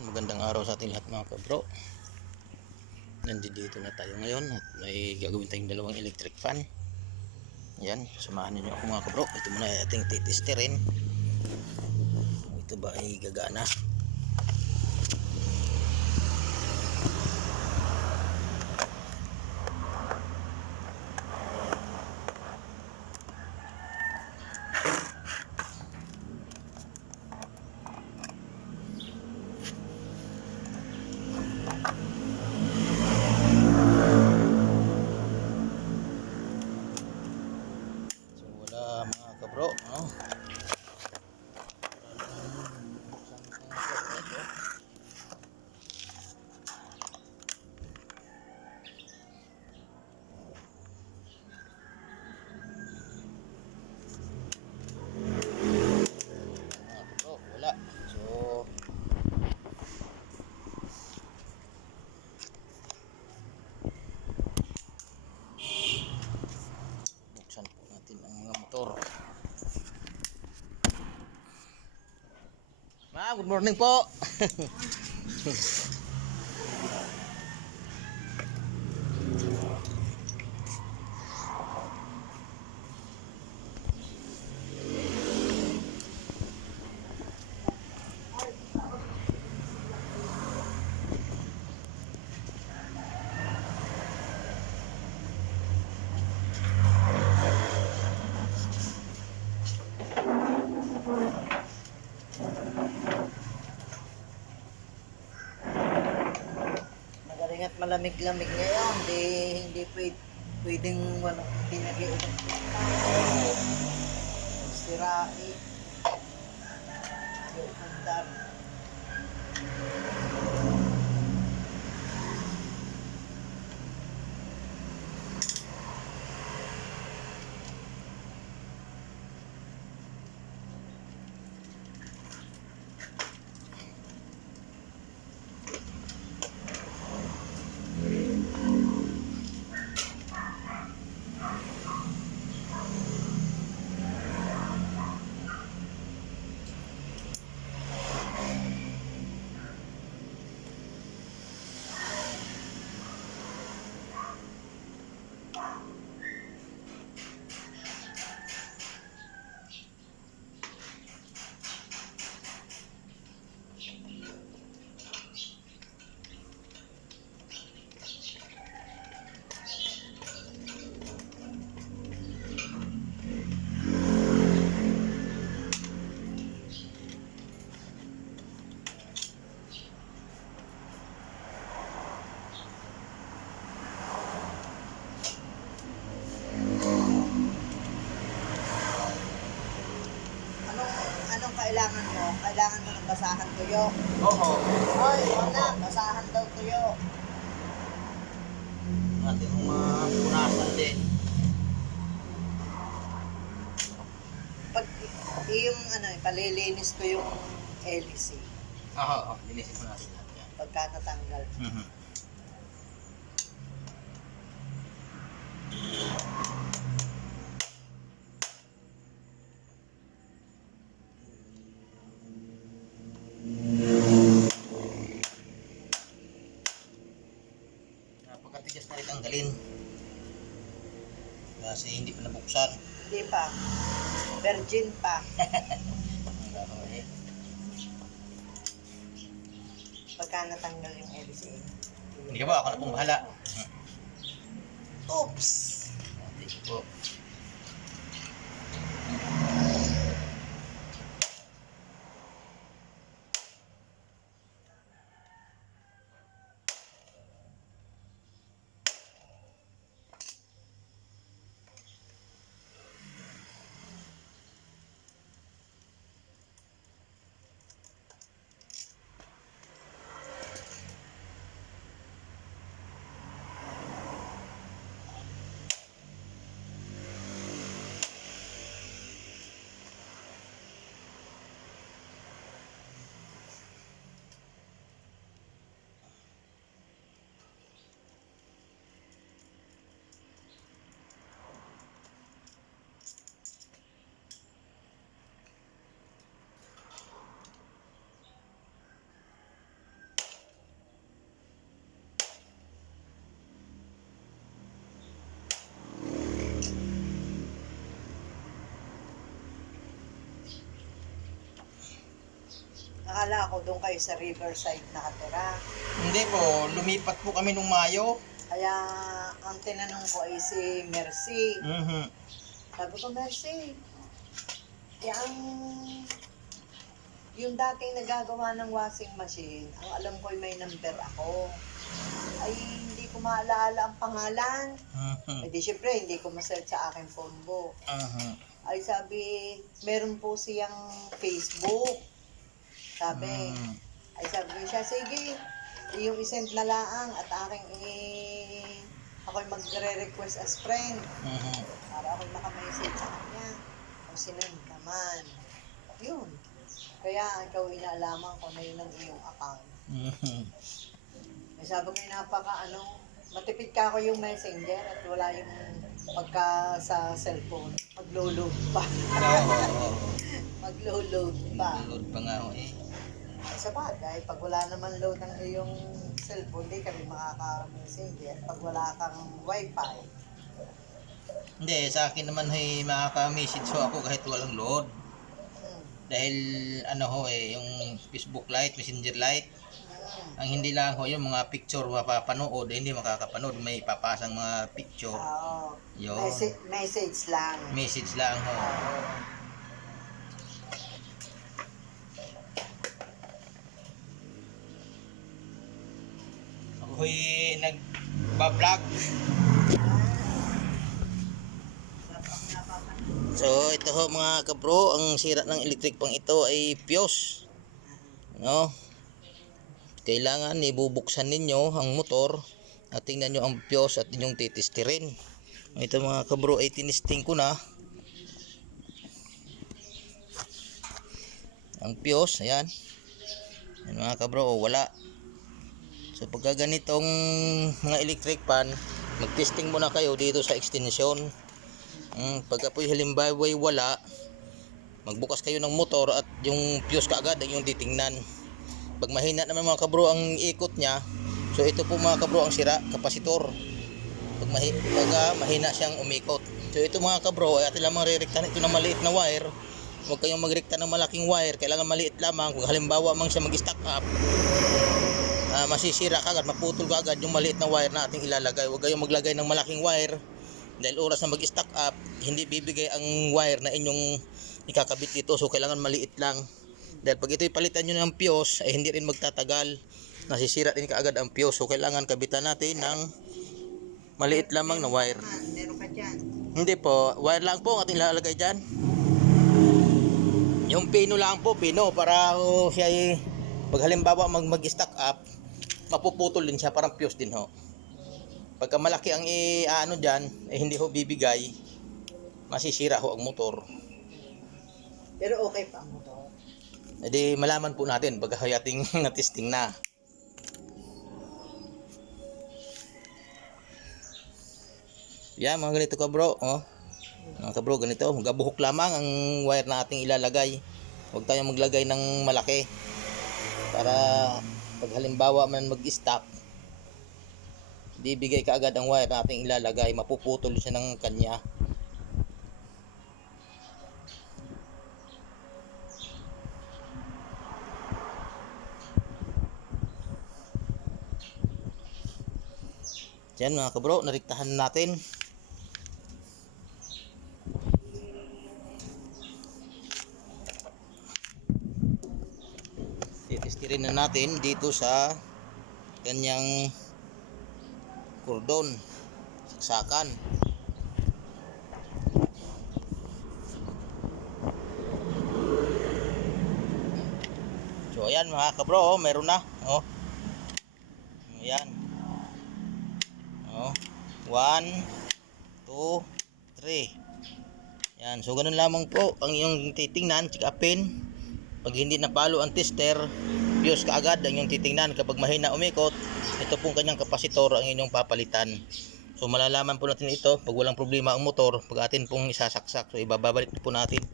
Magandang araw sa ating lahat mga kabro. Nandito na tayo ngayon at may gagawin tayong dalawang electric fan. Yan, samahan niyo ako mga kabro. Ito muna ating titisterin. Ito ba ay gagana? So wala mga kabro, no? Wala lang buksan ang socket, oh. Mga kabro, wala. So buksan po natin ang mga motor. Ma'am, good morning po. Magaling at malamig-lamig ngayon. Hindi, hindi pwede, pwedeng walang hindi nag-iulit. Sirai. Yung kailangan mo? Kailangan mo ng basahan tuyo. Oo. Hoy, wala. Basahan daw tuyo. Natin mga punasan din. Pag yung ano, palilinis ko yung LC. Oo, oo. Linisin po natin lahat yan. Pagka natanggal. Mhm. Napakatigas na rin tanggalin. Kasi hindi pa nabuksan. Hindi pa. Virgin pa. Pagka natanggal yung LC. Hindi ka ba? Ako na pong bahala. Oops! Hindi akala ko doon kayo sa Riverside nakatira. Hindi po, lumipat po kami nung Mayo. Kaya ang tinanong ko ay si Mercy. Mhm. Sabi ko, Mercy, yung, yung dating nagagawa ng washing machine, ang alam ko ay may number ako. Ay, hindi ko maalala ang pangalan. Mhm. Eh di syempre, hindi ko masearch sa aking phone book. Mhm. Ay sabi, meron po siyang Facebook. Sabi, Mm. ay sabi ko siya, sige, yung isend na laang at aking i... ako'y magre-request as friend Mhm. para ako'y makamessage sa kanya. O sinend naman. Yun. Kaya ikaw inaalaman ko na yun ang iyong account. Mhm. Ay sabi ko, napaka ano, matipid ka ako yung messenger at wala yung pagka sa cellphone. Maglo-load pa. Oo. Maglo-load pa. Load pa nga ako eh. Sa bagay, pag wala naman load ng iyong cellphone, di ka rin makaka-messenger. Pag wala kang wifi, Hindi, sa akin naman ay makaka-message ho ako kahit walang load. hmm, Dahil ano ho eh, yung Facebook Lite, Messenger Lite, ang hindi lang ho yung mga picture mapapanood, eh, hindi makakapanood, may papasang mga picture. oo. Yun. Message, message lang. Message lang ho. Oo. Ako'y nagbablog. So ito ho mga kabro, ang sira ng electric pang ito ay fuse. No? Kailangan ibubuksan ninyo ang motor at tingnan nyo ang fuse at inyong titistirin. Ito mga kabro ay tinisting ko na. Ang fuse, ayan. Yan mga kabro, oh, wala. So pagka ganitong mga electric pan, mag-testing muna kayo dito sa extension. Mm, pagka po halimbawa wala, magbukas kayo ng motor at yung fuse kaagad ang yung titingnan. Pag mahina naman mga kabro ang ikot niya, so ito po mga kabro ang sira, kapasitor. Pag, mahi, pag ah, mahina siyang umikot. So ito mga kabro, ay atin lamang rirektahan ito na maliit na wire. Huwag kayong magrekta ng malaking wire, kailangan maliit lamang. Kung halimbawa mang siya mag-stack up, ah, masisira kagad, maputol kagad yung maliit na wire na ating ilalagay. Huwag kayong maglagay ng malaking wire dahil oras na mag-stack up, hindi bibigay ang wire na inyong ikakabit dito. So kailangan maliit lang. Dahil pag ito'y palitan nyo ng fuse, ay hindi rin magtatagal. Nasisira din kaagad ang fuse. So kailangan kabitan natin ng maliit lamang na wire. Meron ka dyan. Hindi po, wire lang po ang ating ilalagay dyan. Yung pino lang po, pino, para oh, siya ay, pag halimbawa mag, mag-stack up, mapuputol din siya, parang fuse din ho. Pagka malaki ang i, ano dyan, eh, hindi ho bibigay, masisira ho ang motor. Pero okay pa ang motor. E di malaman po natin pag ating na-testing na. Yan mga ganito ka bro. Oh. Mga ka bro, ganito. Magabuhok lamang ang wire na ating ilalagay. Huwag tayong maglagay ng malaki. Para pag halimbawa man mag-stop, bibigay ka agad ang wire na ating ilalagay. Mapuputol siya ng kanya. Yan mga kabro, nariktahan natin. Na natin dito sa kanyang kordon, saksakan. So ayan mga kabro, oh, meron na. Oh. Ayan. Oh. One, two, three. Yan. So, ganun lamang po ang iyong titingnan, check upin. Pag hindi napalo ang tester, fuse ka agad ang iyong titingnan. Kapag mahina umikot, ito pong kanyang kapasitor ang inyong papalitan. So, malalaman po natin ito pag walang problema ang motor, pag atin pong isasaksak. So, ibababalik po natin.